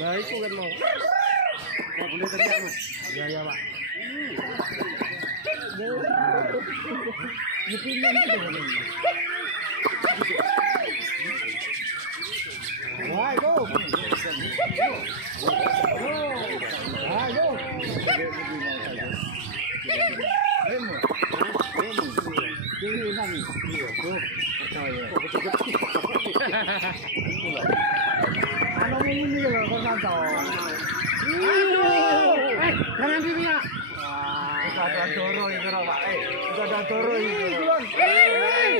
Nah itu kan mau. Nggak boleh teriak lu. Iya ya Pak. Wah go. Wah go. Ini loh, kok santai. Jangan diriak. Wah, ada doro itu Pak. Ada doro itu.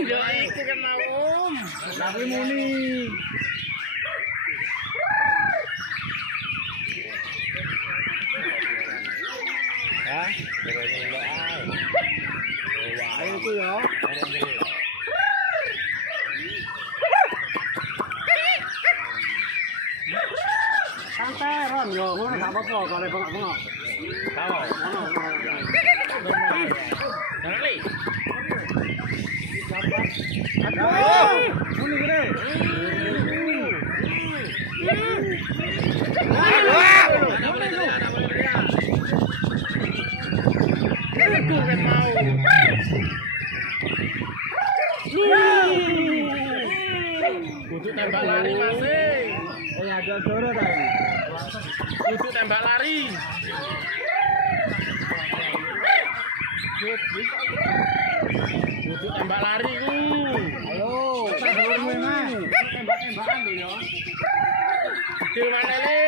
Ya itu kan mau. Tapi muni. Hah? Ayo itu ya. Santai Ron, yo ngono gak apa-apa kalau bengok-bengok. Tahu. Jangan li. Aduh, muni gede. Itu kan mau. Butuh tembak lari masih. Ada doro tadi. Butuh tembak lari. Butuh tembak lari ku. Ayo, tembak-tembakan tuh ya. Gede mana le?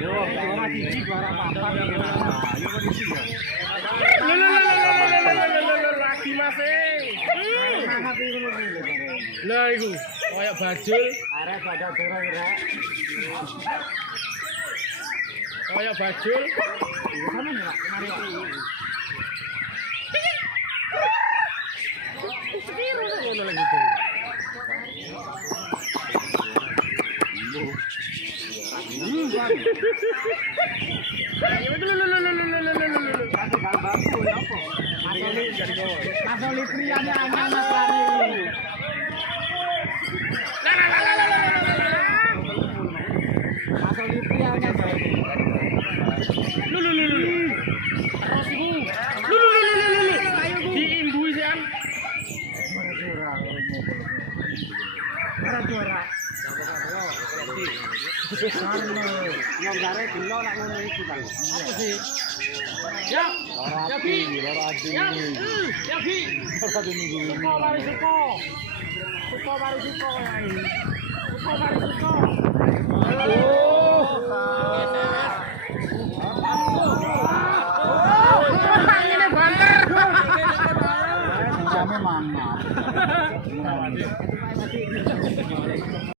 Yo, orang cici suara papan. Ayo kondisi ya. iku? Kayak bajul. Arek ada doro rek. Kayak bajul. Sama nih, Pak. Mari, Pak. Sekiru ngono lagi tuh. Masoli priane anyar Mas Rani. Masoli priane bae. Diimbui sian. Ora juara. Nonggare dino nak ngono iku Kang. Apa sih? Ya. Ya Bi. Ya. Ya Bi. Suko mari suko. Suko mari suko kae. Suko mari suko.